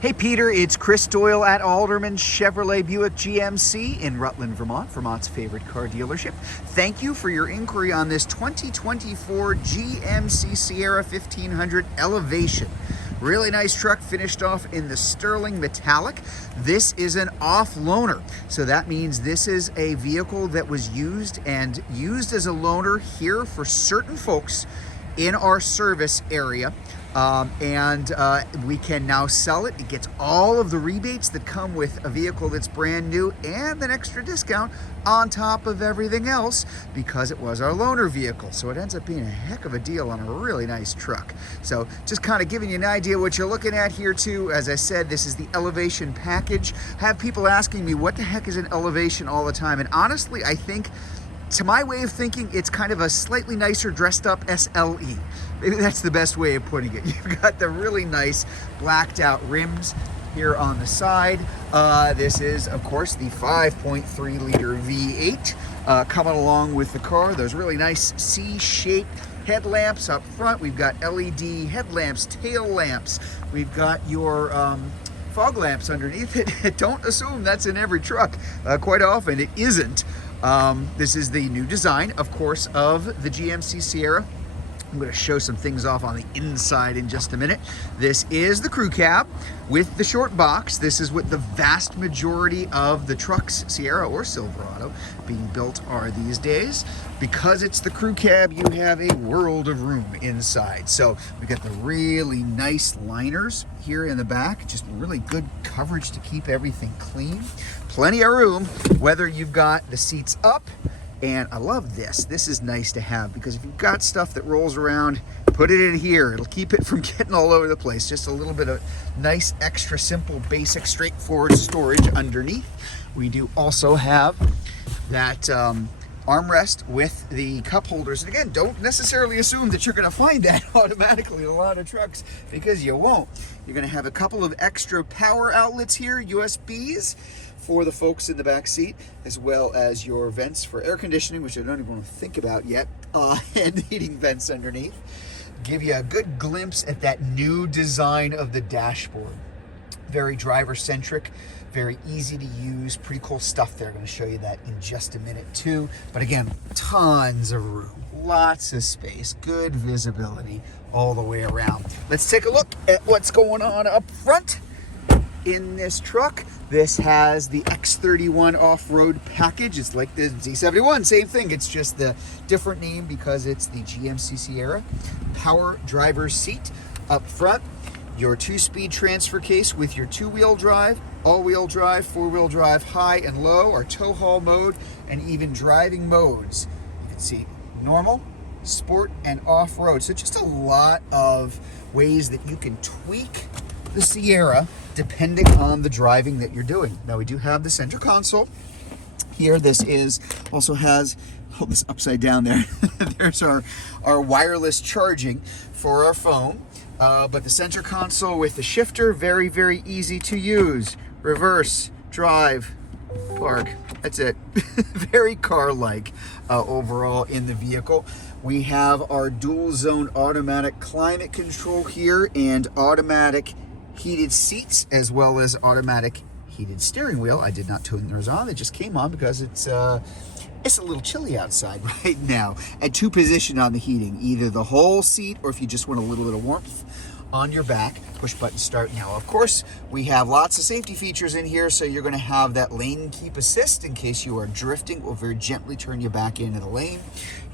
Hey Peter, it's Chris Doyle at Alderman Chevrolet Buick GMC in Rutland, Vermont, Vermont's favorite car dealership. Thank you for your inquiry on this 2024 GMC Sierra 1500 Elevation. Really nice truck, finished off in the sterling metallic. This is an off-loaner, so that means this is a vehicle that was used as a loaner here for certain folks in our service area. We can now sell it. It gets all of the rebates that come with a vehicle that's brand new and an extra discount on top of everything else because it was our loaner vehicle. So it ends up being a heck of a deal on a really nice truck. So just kind of giving you an idea what you're looking at here too. As I said, this is the Elevation package. I have people asking me what the heck is an Elevation all the time, and honestly I think, to my way of thinking, it's kind of a slightly nicer dressed up SLE. Maybe that's the best way of putting it. You've got the really nice blacked out rims here on the side. This is, of course, the 5.3 liter V8 coming along with the car. Those really nice C-shaped headlamps up front. We've got LED headlamps, tail lamps. We've got your fog lamps underneath it. Don't assume that's in every truck. Quite often it isn't. This is the new design, of course, of the GMC Sierra. I'm going to show some things off on the inside in just a minute. This is the crew cab with the short box. This is what the vast majority of the trucks, Sierra or Silverado, being built are these days. Because it's the crew cab, you have a world of room inside. So we got the really nice liners here in the back, just really good coverage to keep everything clean. Plenty of room, whether you've got the seats up. And I love this. This is nice to have because if you've got stuff that rolls around, put it in here. It'll keep it from getting all over the place. Just a little bit of nice, extra simple, basic, straightforward storage underneath. We do also have that armrest with the cup holders. And again, don't necessarily assume that you're going to find that automatically in a lot of trucks because you won't. You're going to have a couple of extra power outlets here, USBs, for the folks in the back seat, as well as your vents for air conditioning, which I don't even want to think about yet, and heating vents underneath. Give you a good glimpse at that new design of the dashboard. Very driver-centric, very easy to use, pretty cool stuff there. I'm going to show you that in just a minute too. But again, tons of room, lots of space, good visibility all the way around. Let's take a look at what's going on up front in this truck. This has the X31 off-road package. It's like the Z71, same thing. It's just the different name because it's the GMC Sierra. Power driver's seat up front. Your 2-speed transfer case with your 2-wheel drive, all-wheel drive, 4-wheel drive, high and low, our tow haul mode, and even driving modes. You can see normal, sport, and off-road. So just a lot of ways that you can tweak the Sierra depending on the driving that you're doing. Now we do have the center console here. This also has, hold this upside down there. There's our wireless charging for our phone. But the center console with the shifter, very, very easy to use. Reverse, drive, park. That's it. Very car-like overall in the vehicle. We have our dual zone automatic climate control here and automatic heated seats, as well as automatic heated steering wheel. I did not turn those on. They just came on because it's a little chilly outside right now. And 2-position on the heating, either the whole seat or if you just want a little bit of warmth on your back. Push button start now. Of course, we have lots of safety features in here, so you're going to have that lane keep assist in case you are drifting. Will very gently turn you back into the lane.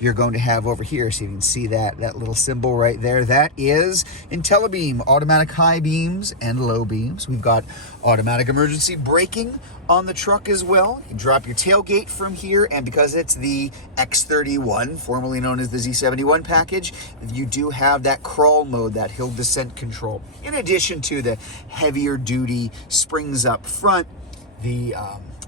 You're going to have over here, so you can see that little symbol right there. That is IntelliBeam, automatic high beams and low beams. We've got automatic emergency braking on the truck as well. You can drop your tailgate from here, and because it's the X31, formerly known as the Z71 package, you do have that crawl mode, that hill descent control. In addition to the heavier duty springs up front, the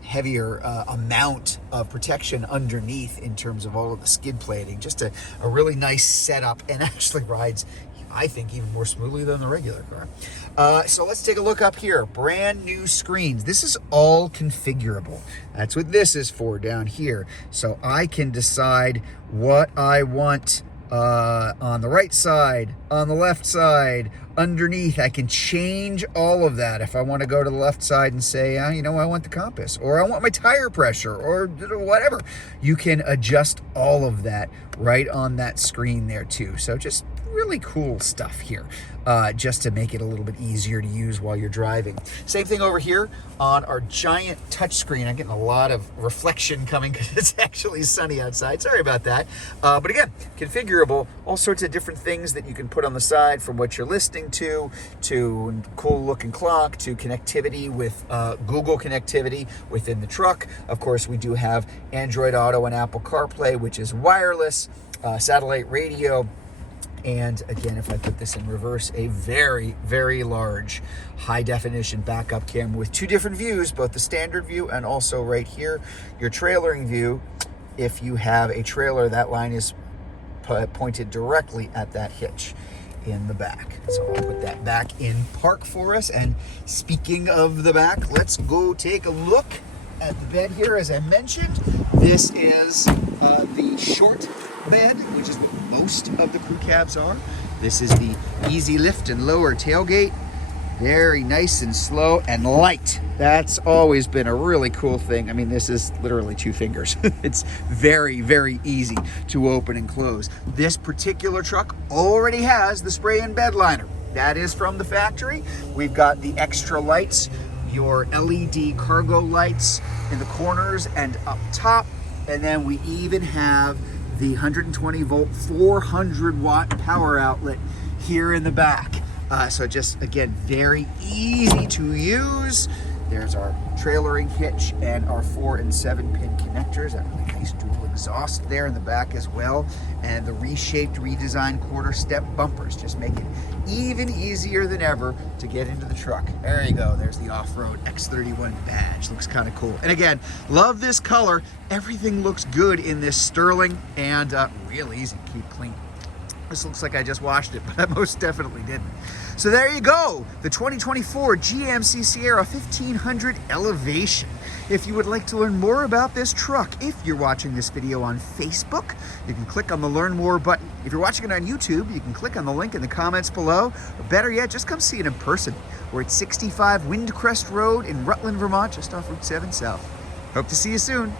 heavier amount of protection underneath in terms of all of the skid plating. Just a really nice setup, and actually rides, I think, even more smoothly than the regular car. So let's take a look up here. Brand new screens. This is all configurable. That's what this is for down here. So I can decide what I want on the right side, on the left side, underneath, I can change all of that. If I want to go to the left side and say, you know, I want the compass, or I want my tire pressure, or whatever, you can adjust all of that right on that screen there too. So just really cool stuff here, just to make it a little bit easier to use while you're driving. Same thing over here on our giant touchscreen. I'm getting a lot of reflection coming because it's actually sunny outside. Sorry about that. But again, configurable, all sorts of different things that you can put on the side, from what you're listening to cool looking clock, to connectivity with Google connectivity within the truck. Of course, we do have Android Auto and Apple CarPlay, which is wireless, satellite radio. And again, if I put this in reverse, a very, very large high definition backup camera with two different views, both the standard view and also right here, your trailering view. If you have a trailer, that line is pointed directly at that hitch in the back. So I'll put that back in park for us. And speaking of the back, let's go take a look at the bed here. As I mentioned, this is the short bed, which is what most of the crew cabs are. This is the easy lift and lower tailgate. Very nice and slow and light. That's always been a really cool thing. I mean, this is literally 2 fingers. It's very, very easy to open and close. This particular truck already has the spray-in bed liner. That is from the factory. We've got the extra lights, your LED cargo lights in the corners and up top. And then we even have the 120 volt, 400 watt power outlet here in the back. So just, again, very easy to use. There's our trailering hitch and our 4 and 7 pin connectors. That really nice dual exhaust there in the back as well. And the reshaped, redesigned quarter step bumpers just make it even easier than ever to get into the truck. There you go. There's the off-road X31 badge. Looks kind of cool. And again, love this color. Everything looks good in this sterling, and real easy to keep clean. This looks like I just washed it, but I most definitely didn't. So there you go, the 2024 GMC Sierra 1500 Elevation. If you would like to learn more about this truck, if you're watching this video on Facebook, you can click on the Learn More button. If you're watching it on YouTube, you can click on the link in the comments below. Or better yet, just come see it in person. We're at 65 Windcrest Road in Rutland, Vermont, just off Route 7 South. Hope to see you soon.